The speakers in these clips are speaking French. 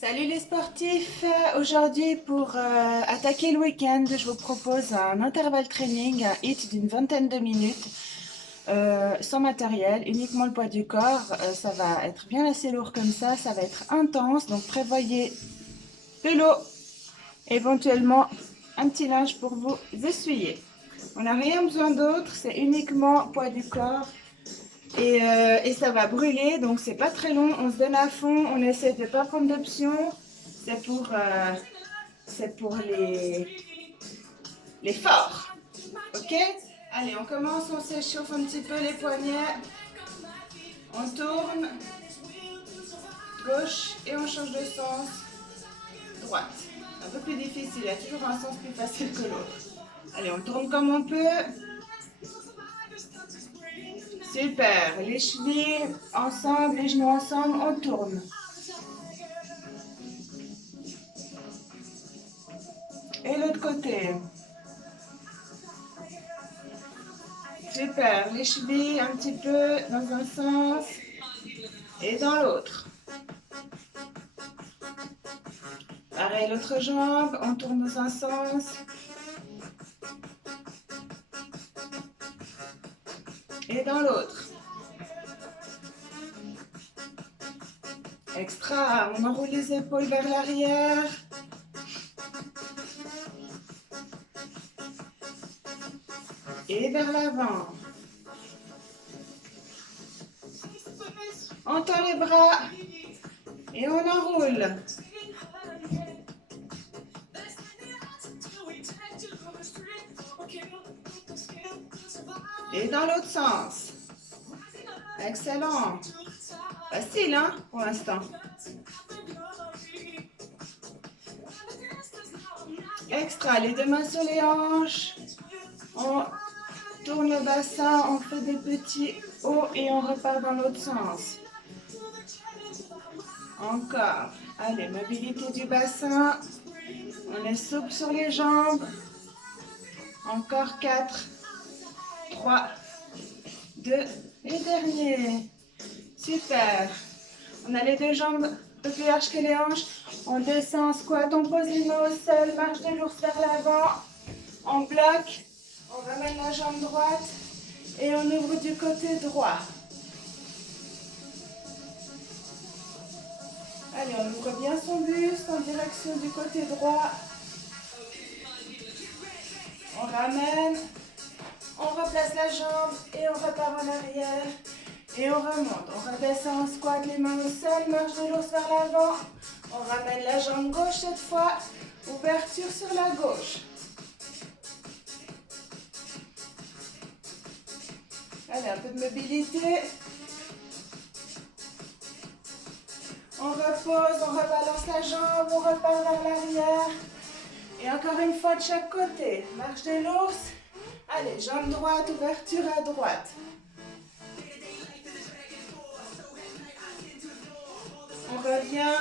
Salut les sportifs, aujourd'hui pour attaquer le week-end, je vous propose un intervalle training, un HIIT d'une vingtaine de minutes, sans matériel, uniquement le poids du corps. Ça va être bien assez lourd comme ça va être intense, donc prévoyez de l'eau, éventuellement un petit linge pour vous essuyer. On n'a rien besoin d'autre, c'est uniquement poids du corps. Et ça va brûler, donc c'est pas très long, on se donne à fond, on essaie de ne pas prendre d'options, c'est pour les forts, ok? Allez, on commence, on s'échauffe un petit peu les poignets, on tourne, gauche et on change de sens, droite. Un peu plus difficile, il y a toujours un sens plus facile que l'autre. Allez, on tourne comme on peut. Super, les chevilles ensemble, les genoux ensemble, on tourne. Et l'autre côté. Super, les chevilles un petit peu dans un sens et dans l'autre. Pareil, l'autre jambe, on tourne dans un sens et dans l'autre. Extra, on enroule les épaules vers l'arrière. Et vers l'avant. On tend les bras et on enroule. Et dans l'autre sens. Excellent. Facile, hein, pour l'instant. Extra, les deux mains sur les hanches. On tourne le bassin, on fait des petits hauts et on repart dans l'autre sens. Encore. Allez, mobilité du bassin. On est souple sur les jambes. Encore 4, 3, 2 et dernier. Super. On a les deux jambes un peu plus larges que les hanches. On descend, squat, on pose les mains au sol, marche de l'ours vers l'avant. On bloque, on ramène la jambe droite et on ouvre du côté droit. Allez, on ouvre bien son buste en direction du côté droit. On ramène, on replace la jambe et on repart en arrière. Et on remonte, on redescend, on squatte les mains au sol, marche de l'ours vers l'avant. On ramène la jambe gauche cette fois, ouverture sur la gauche. Allez, un peu de mobilité. On repose, on rebalance la jambe, on repart vers l'arrière. Et encore une fois de chaque côté. Marche de l'ours. Allez, jambe droite, ouverture à droite. On revient,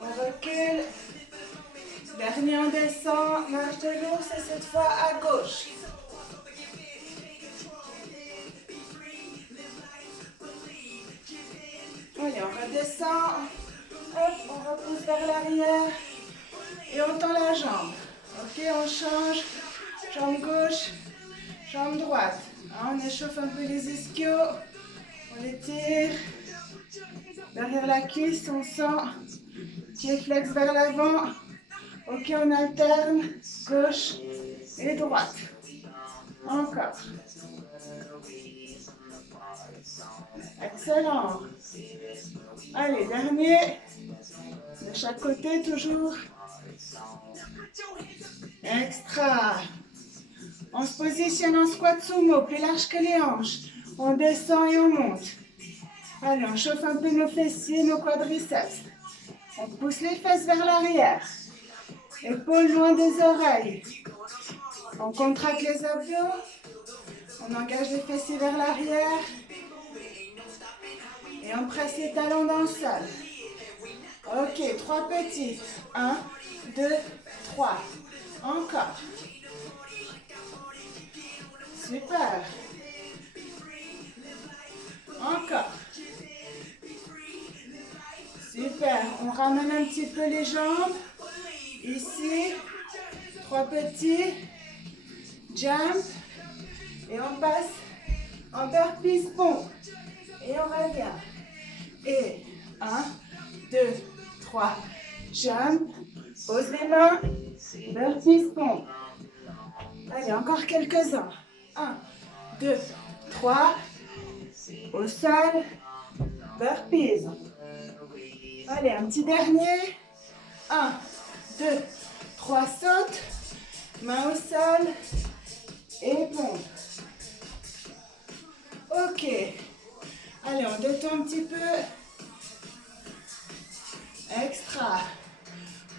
on recule. Dernier, on descend, marche de l'ours et cette fois à gauche. Allez, on redescend. Hop, on repousse vers l'arrière. Et on tend la jambe. Ok, on change. Jambe gauche, jambe droite. On échauffe un peu les ischios. On étire. Derrière la cuisse, on sent. Pied flex vers l'avant. Ok, on alterne. Gauche et droite. Encore. Excellent. Allez, dernier. De chaque côté, toujours. Extra. On se positionne en squat sumo, plus large que les hanches. On descend et on monte. Allez, on chauffe un peu nos fessiers, nos quadriceps. On pousse les fesses vers l'arrière. Épaules loin des oreilles. On contracte les abdos. On engage les fessiers vers l'arrière. Et on presse les talons dans le sol. Ok, 3 petits. 1, 2, 3. Encore. Super. Encore. Super. On ramène un petit peu les jambes. Ici. 3 petits. Jump. Et on passe en burpees pompe. Et on revient. Et 1, 2, 3. Jump. Pose les mains. Burpees pompe. Allez, encore quelques-uns. 1, 2, 3. Au sol. Burpees. Allez, un petit dernier. 1, 2, 3, saute. Main au sol. Et pompe. Ok. Allez, on détend un petit peu. Extra.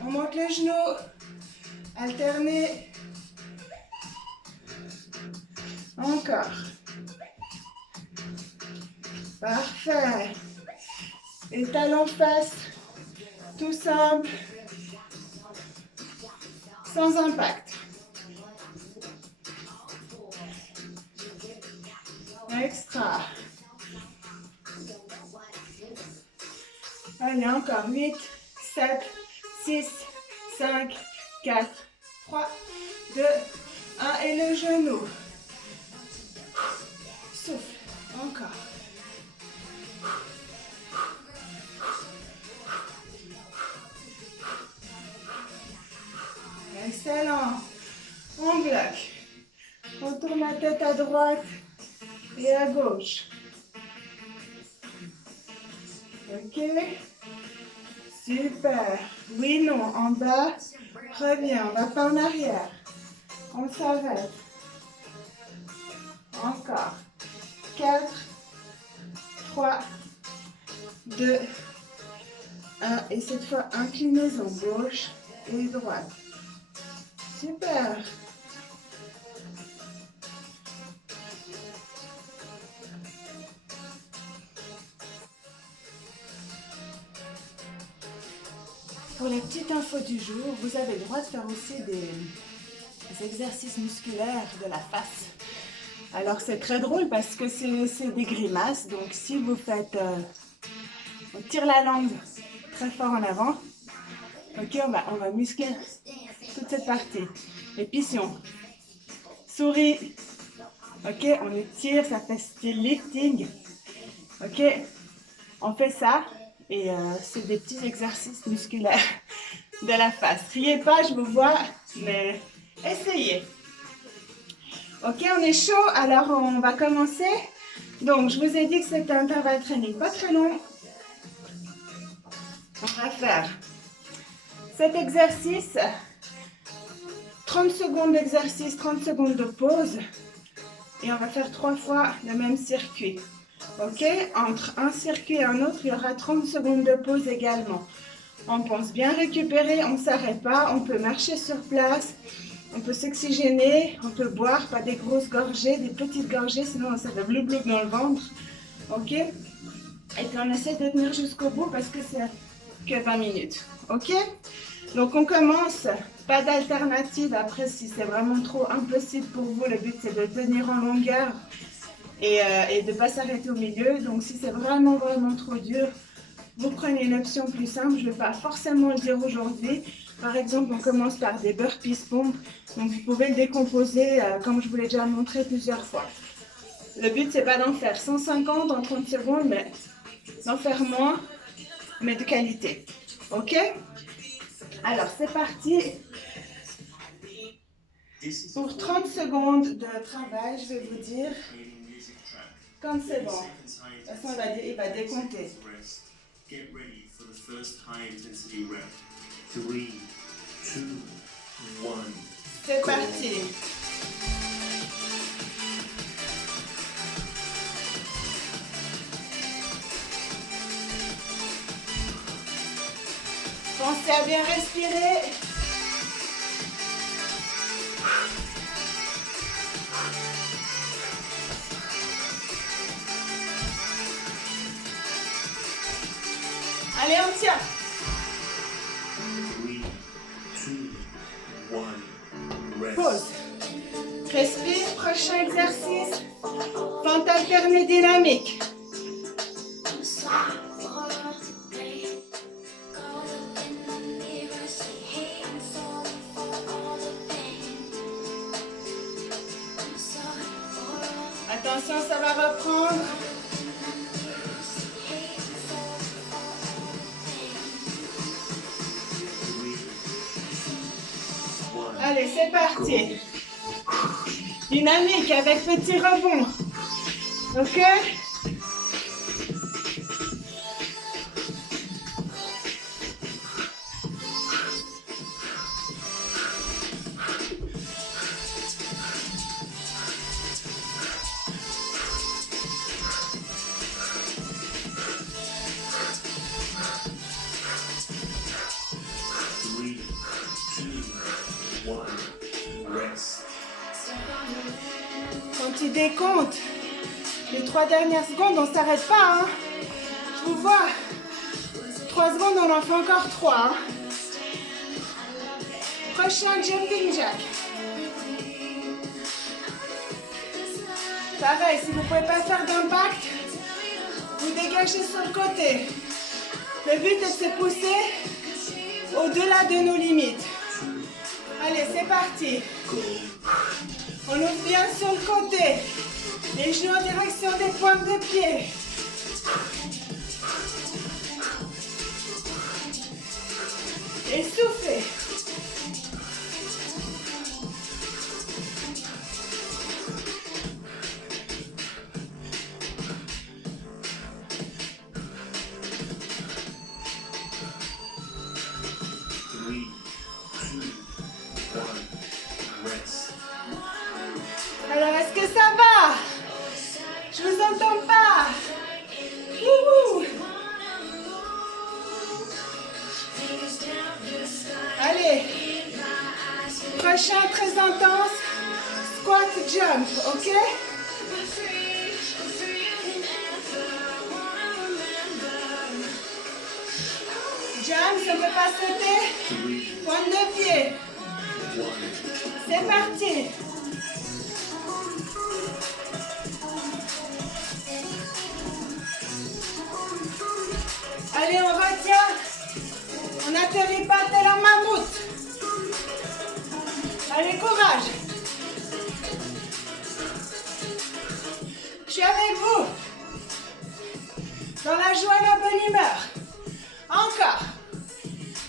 On monte les genoux. Alterner. Encore. Parfait. Et talons fesses. Tout simple. Sans impact. Extra. Allez, encore 8, 7, 6, 5, 4, 3, 2, 1 et le genou. Souffle. Encore. Excellent. On bloque. On tourne la tête à droite et à gauche. Ok. Super. Oui, non. En bas. Reviens. On va pas en arrière. On s'arrête. Encore. 4, 3, 2, 1. Et cette fois, inclinaison gauche et droite. Super. Pour les petites infos du jour, vous avez le droit de faire aussi des exercices musculaires de la face. Alors c'est très drôle parce que c'est des grimaces. Donc si vous faites, on tire la langue très fort en avant. Ok, on va muscler toute cette partie. Et puis si on sourit, ok, on étire, ça fait style lifting. Ok, on fait ça. Et c'est des petits exercices musculaires de la face. Riez pas, je vous vois, mais essayez. Ok, on est chaud, alors on va commencer. Donc, je vous ai dit que c'était un intervalle training pas très long. On va faire cet exercice. 30 secondes d'exercice, 30 secondes de pause. Et on va faire 3 fois le même circuit. Ok, entre un circuit et un autre, il y aura 30 secondes de pause également. On pense bien récupérer, on ne s'arrête pas, on peut marcher sur place, on peut s'oxygéner, on peut boire, pas des grosses gorgées, des petites gorgées, sinon ça fait blou-blou dans le ventre. Ok, et puis on essaie de tenir jusqu'au bout parce que c'est que 20 minutes. Ok, donc on commence, pas d'alternative. Après, si c'est vraiment trop impossible pour vous, le but c'est de tenir en longueur et de ne pas s'arrêter au milieu. Donc si c'est vraiment trop dur, vous prenez une option plus simple. Je ne vais pas forcément le dire aujourd'hui. Par exemple, on commence par des burpees pompes. Donc vous pouvez le décomposer comme je vous l'ai déjà montré plusieurs fois. Le but c'est pas d'en faire 150 en 30 secondes, mais d'en faire moins, mais de qualité. Ok? Alors c'est parti. Pour 30 secondes de travail, je vais vous dire quand c'est bon. De toute façon, il va décompter. Get ready for the first high intensity rep. 3, 2, 1. C'est parti. Pensez à bien respirer. Allez, on tient. 3, 2, 1. Rest. Pause. Respire. Prochain exercice. Fente alternée dynamique. Attention, ça va reprendre. Allez, c'est parti. Dynamique avec petit rebond. Ok? Quand tu décomptes les 3 dernières secondes, on ne s'arrête pas. Hein. Je vous vois. 3 secondes, on en fait encore 3. Hein. Prochain jumping jack. Pareil, si vous ne pouvez pas faire d'impact, vous dégagez sur le côté. Le but est de se pousser au-delà de nos limites. Allez, c'est parti. On ouvre bien sur le côté. Les genoux en direction des pointes de pied. Et soufflez. Alors, est-ce que ça va? Je vous entends pas. Wouhou. Allez. Prochain très intense. Squat jump, ok? Jump, ça ne peut pas sauter. Pointe de pied. C'est parti. Allez, on retient. On n'atterrit pas tel un mammouth. Allez, courage. Je suis avec vous. Dans la joie et la bonne humeur. Encore.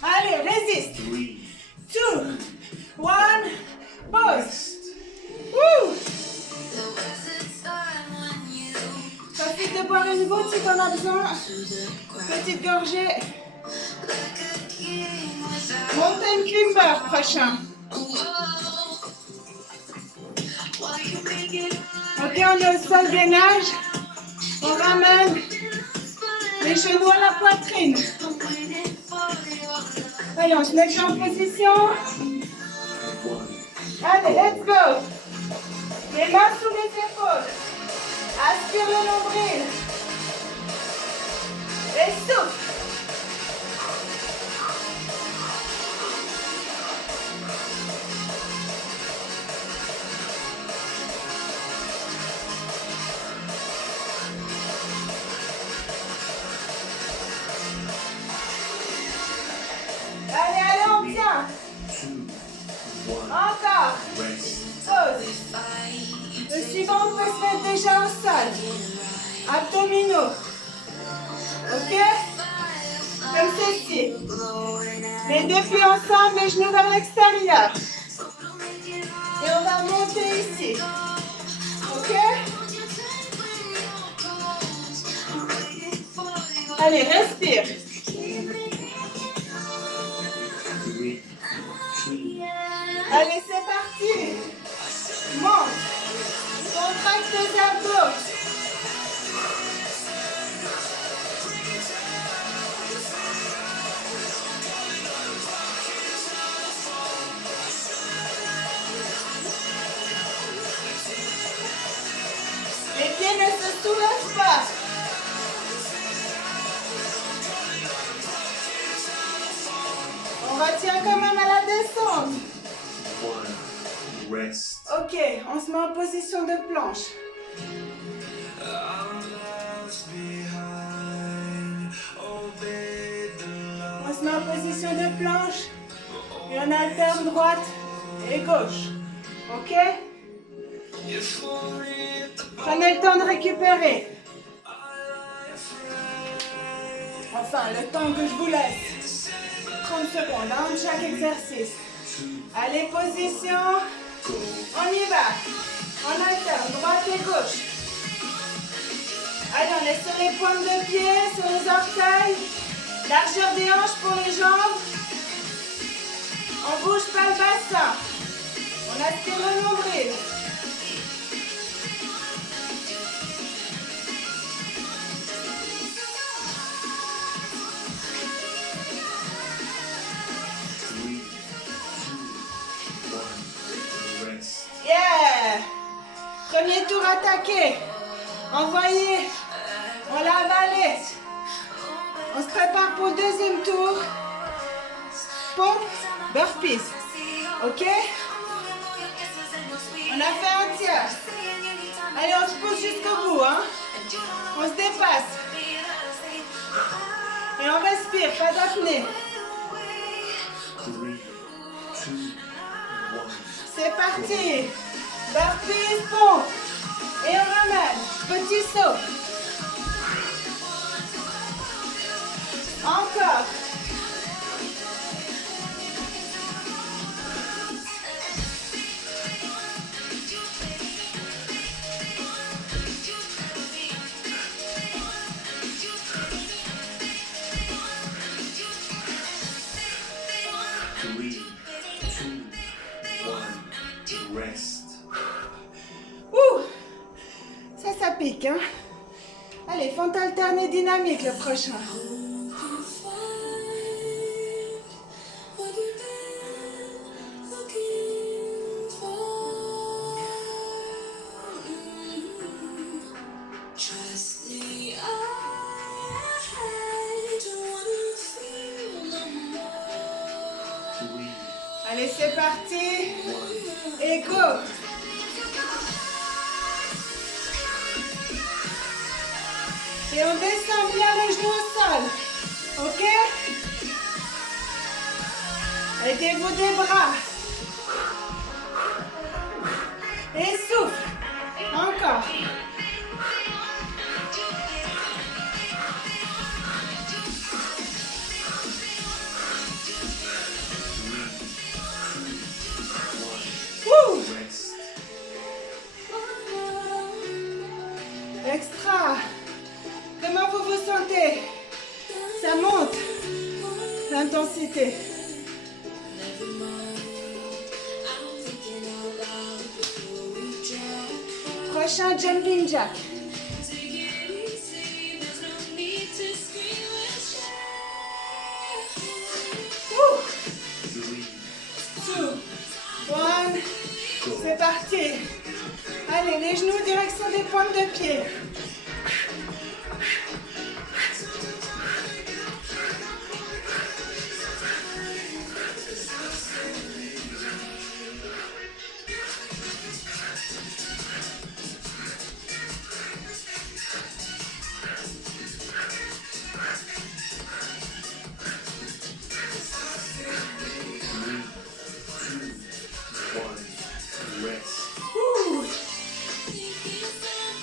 Allez, résiste. 2, 1, pause. Wouh. Profite de boire une goutte si t'en as besoin. Petite gorgée. Mountain climber prochain. Ok, on est au sol gainage. On ramène les genoux à la poitrine. Allez, on se met en position. Allez, let's go. Les mains sous les épaules. Aspire le nombril. Et souffle. Allez, allez, on tient. Encore. Pause. Le suivant peut se mettre déjà au sol. Abdominaux. Ok? Comme ceci. Les deux pieds ensemble, les genoux vers l'extérieur. Et on va monter ici. Ok? Allez, respire. Allez, c'est parti. Monte. Contracte tes abdos. Les pieds ne se soulèvent pas. On retient quand même à la descente. Ok, on se met en position de planche. On se met en position de planche et on alterne droite et gauche. Ok? Prenez le temps de récupérer. Enfin, le temps que je vous laisse. 30 secondes hein, chaque exercice. Allez, position. On y va. On alterne, droite et gauche. Allez, on est sur les pointes de pied, sur les orteils. Largeur des hanches pour les jambes. On bouge pas le bassin. On aspire le nombril. Yeah! Premier tour attaqué. Envoyé. On l'a avalé. On se prépare pour le deuxième tour. Pompe, burpees. Ok? On a fait un tiers. Allez, on se pousse jusqu'au bout. Hein? On se dépasse. Et on respire, pas d'apnée. C'est parti. Burpees, pompe. Et on ramène. Petit saut. Encore. Ouh, ça pique, hein. Allez, fente alternée dynamique le prochain. Allez, c'est parti. Et go. Et on descend bien les genoux au sol. Ok? Aidez-vous des bras. Et souffle. Encore. Wouh! Extra. Comment vous vous sentez? Ça monte. L'intensité. Prochain jumping jack. Wouh! 2, 1. C'est parti. Allez, les genoux direction des pointes de pied. Ouh.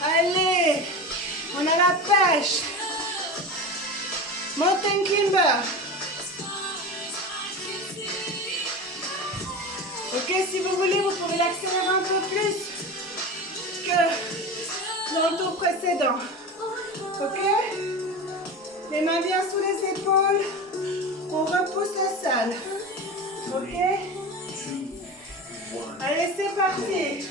Allez, on a la pêche. Mountain climber. Ok, si vous voulez, vous pouvez l'accélérer un peu plus que dans le tour précédent. Ok? Les mains bien sous les épaules. On repousse la salle. Ok? Allez, c'est parti.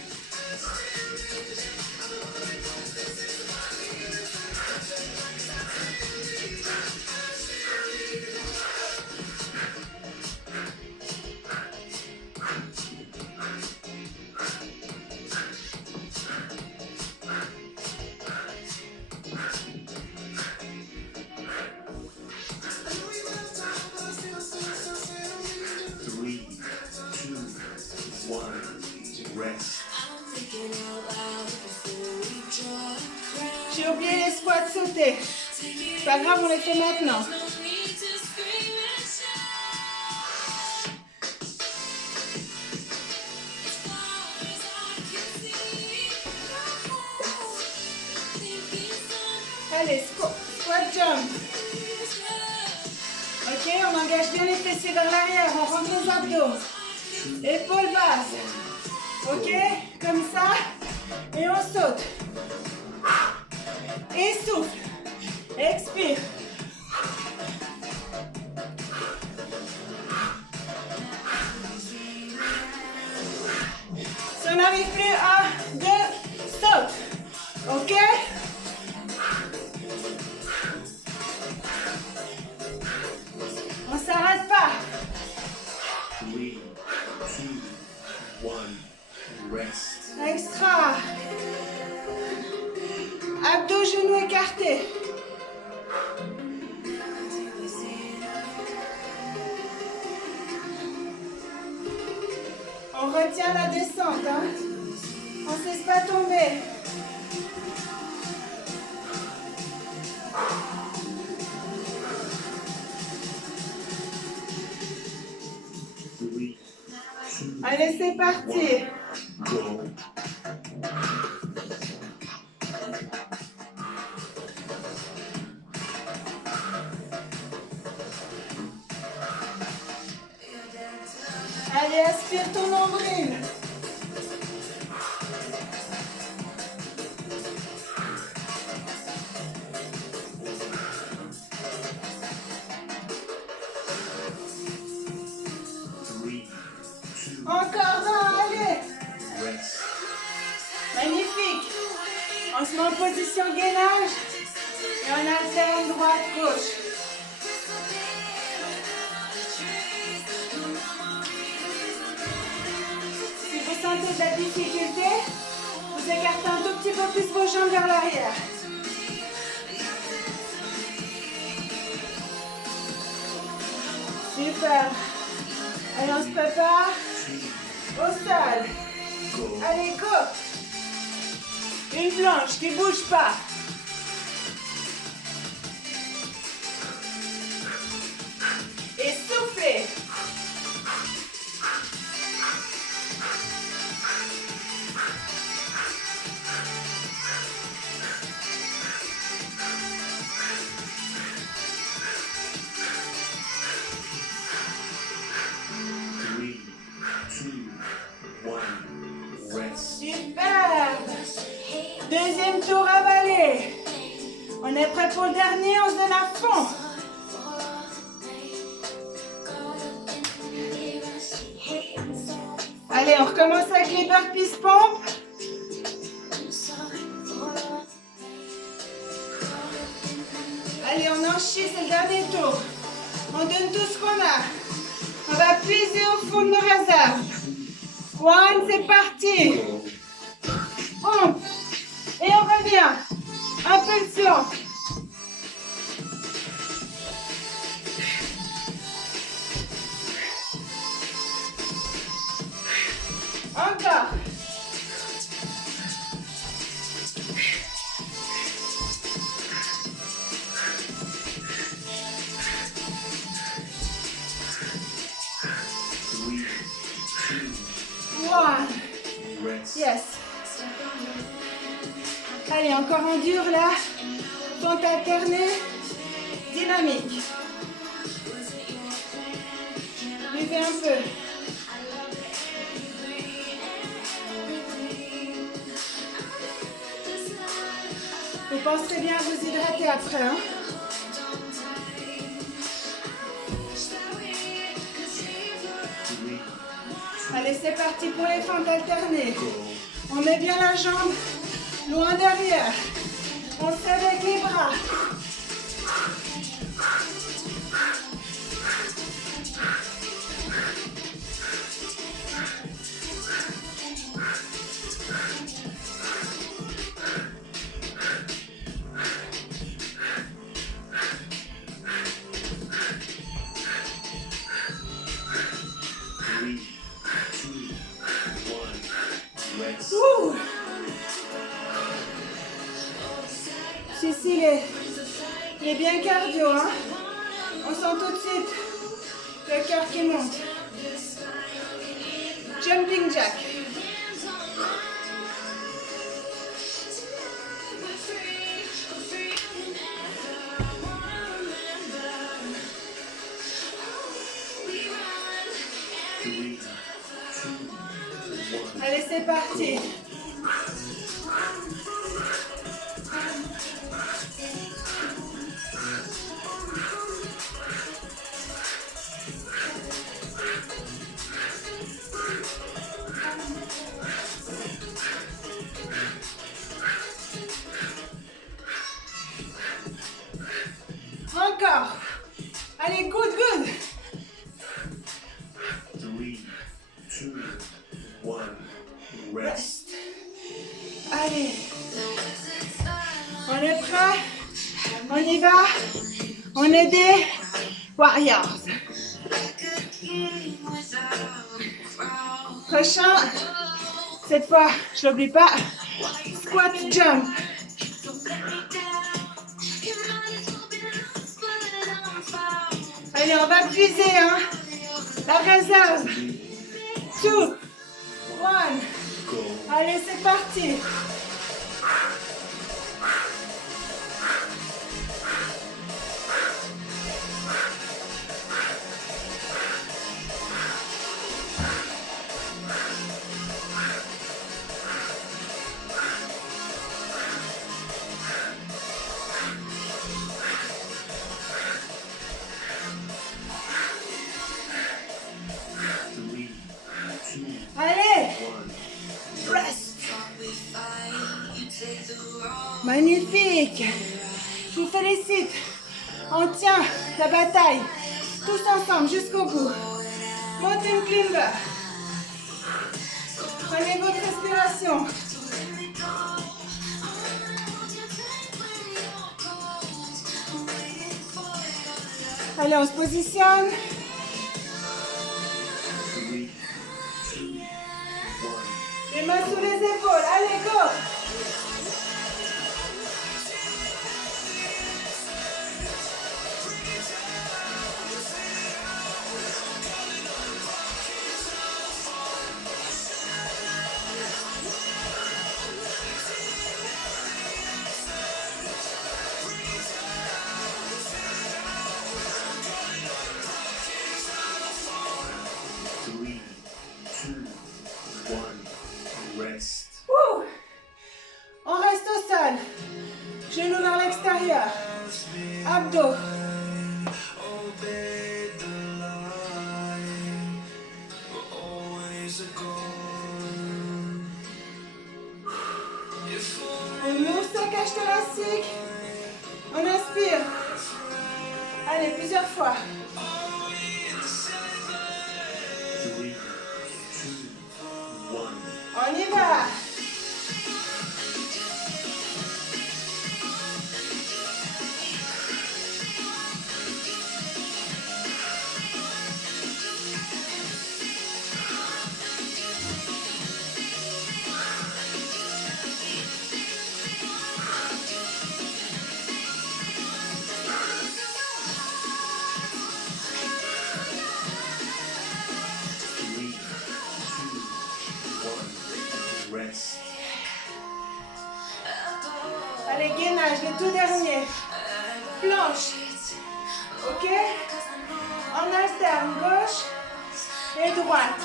J'ai oublié les squats sautés. C'est pas grave, on les fait maintenant. Allez, squat jump. Ok, on engage bien les fessiers vers l'arrière, on rentre les abdos. Épaules basses. Ok, comme ça. Et on saute. Et souffle. Expire. Si on n'arrive plus, 1, 2, saute. Ok? On s'arrête pas. 3, 2, 1, rest. Extra. Abdos, genoux écartés. On retient la descente, hein. On ne se laisse pas tomber. Allez, c'est parti. Go. Allez, aspire ton nombril. Encore un, allez. Magnifique. On se met en position gainage et on alterne droite-gauche. Si vous sentez de la difficulté, vous écartez un tout petit peu plus vos jambes vers l'arrière. Super. Allez, on se prépare. Au sol. Allez, go. Une planche qui ne bouge pas. Et soufflez. Super. Deuxième tour avalé. On est prêt pour le dernier, on se donne à fond. Allez, on recommence avec les burpees pompes. Allez, on enchie, c'est le dernier tour. On donne tout ce qu'on a. On va puiser au fond de nos réserves. One, c'est parti. Pompe. Et on revient. Impulsion. Encore. One. Yes. Allez, encore en dur là. Pente alternée. Dynamique. Buvez un peu. Vous penserez bien à vous hydrater après, hein. Allez, c'est parti pour les fentes alternées. On met bien la jambe loin derrière. On se lève avec les bras. Ouh. Celui-ci, il est bien cardio, hein. On sent tout de suite le cœur qui monte. Jumping jack. 3, 2, 1. Allez, c'est parti. Encore. Allez, good, good. 3, 2, 1. Rest. Allez. On est prêt? On y va? On est des warriors. Prochain. Cette fois, je l'oublie pas. Squat jump. Allez, on va puiser, hein. La réserve. 2, 1. Go. Allez, c'est parti. Allez. Rest. Magnifique. Je vous félicite. On tient la bataille. Tous ensemble jusqu'au bout. Mountain climber. Prenez votre respiration. Allez, on se positionne. 3, 2, 1. Les mains sous les épaules. Allez, go. Ouh. On reste au sol. Genoux vers l'extérieur. Abdos. On ouvre sa cage thoracique. On inspire. Allez, plusieurs fois. 3, 2, 1. On y va. Rest. Allez, gainage, le tout dernier. Planche. Ok? En alterne, gauche et droite.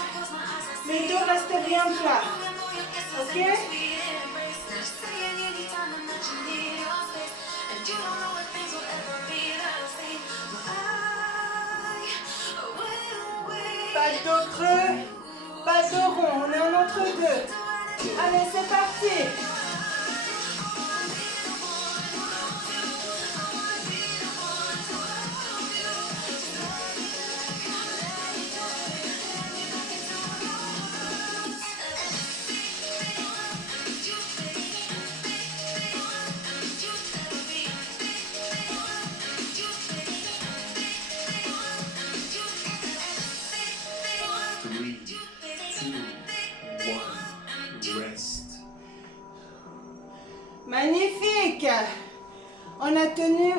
Les dos restent bien plats. Ok? Pas de dos creux, pas de dos rond. On est en entre-deux. Allez, c'est parti. Magnifique. On a tenu.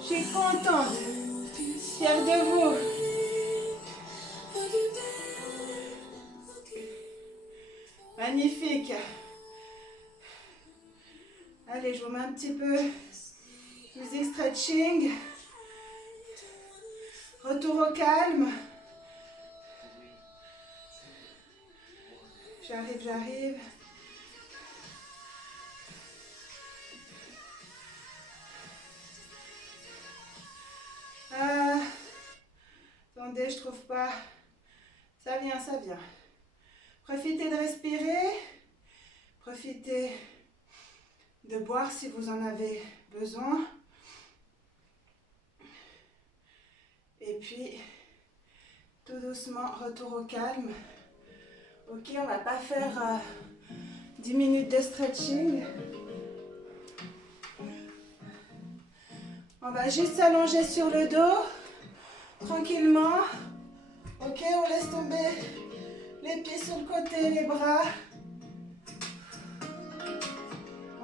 Je suis contente. Fière de vous. Magnifique. Allez, je vous mets un petit peu musique stretching. Retour au calme. J'arrive. Attendez, je trouve pas. Ça vient. Profitez de respirer. Profitez de boire si vous en avez besoin. Et puis, tout doucement, retour au calme. Ok, on va pas faire 10 minutes de stretching. On va juste s'allonger sur le dos, tranquillement. Ok, on laisse tomber les pieds sur le côté, les bras.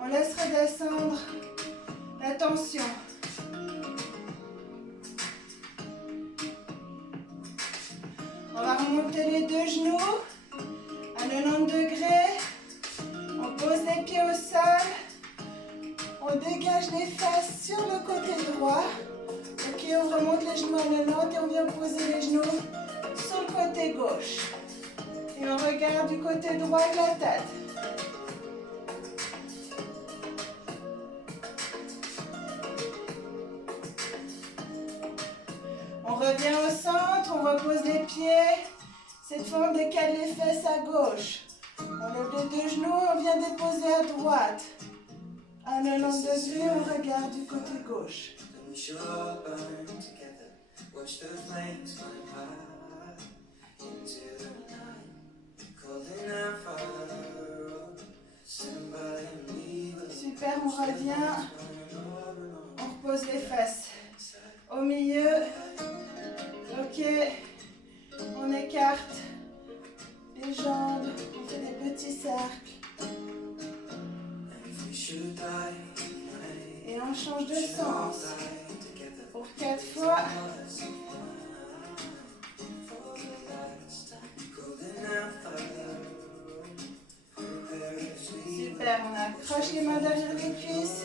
On laisse redescendre la tension. On va remonter les deux genoux à 90 degrés. On pose les pieds au sol. On dégage les fesses sur le côté droit. Ok, on remonte les genoux à 90 et on vient poser les genoux sur le côté gauche. Et on regarde du côté droit de la tête. On revient au centre, on repose les pieds. Cette fois, on décale les fesses à gauche. On lève les deux genoux, on vient déposer à droite. À 90 degrés, on regarde du côté gauche. Super, on revient. On repose les fesses. Au milieu. Ok. On écarte les jambes. On fait des petits cercles. Et on change de sens. Pour 4 fois. Super, on accroche les mains derrière les cuisses.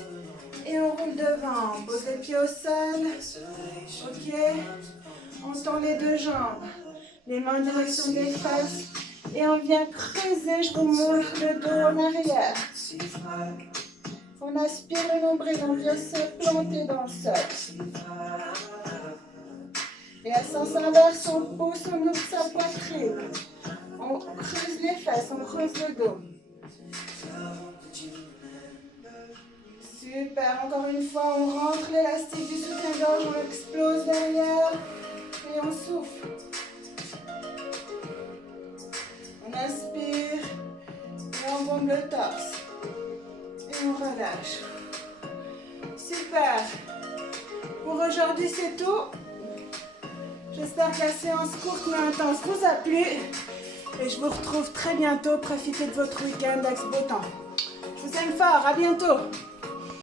Et on roule devant. On pose les pieds au sol. Ok. On tend les deux jambes. Les mains en direction des fesses. Et on vient creuser, je vous montre le dos en arrière. On aspire le nombril, on vient se planter dans le sol. Et à sens inverse, on pousse, on ouvre sa poitrine. On creuse les fesses, on creuse le dos. Super, encore une fois, on rentre l'élastique du soutien-gorge, on explose derrière et on souffle. On inspire et on bombe le torse. Et on relâche. Super. Pour aujourd'hui, c'est tout. J'espère que la séance courte mais intense vous a plu. Et je vous retrouve très bientôt. Profitez de votre week-end avec ce beau temps. Je vous aime fort. À bientôt.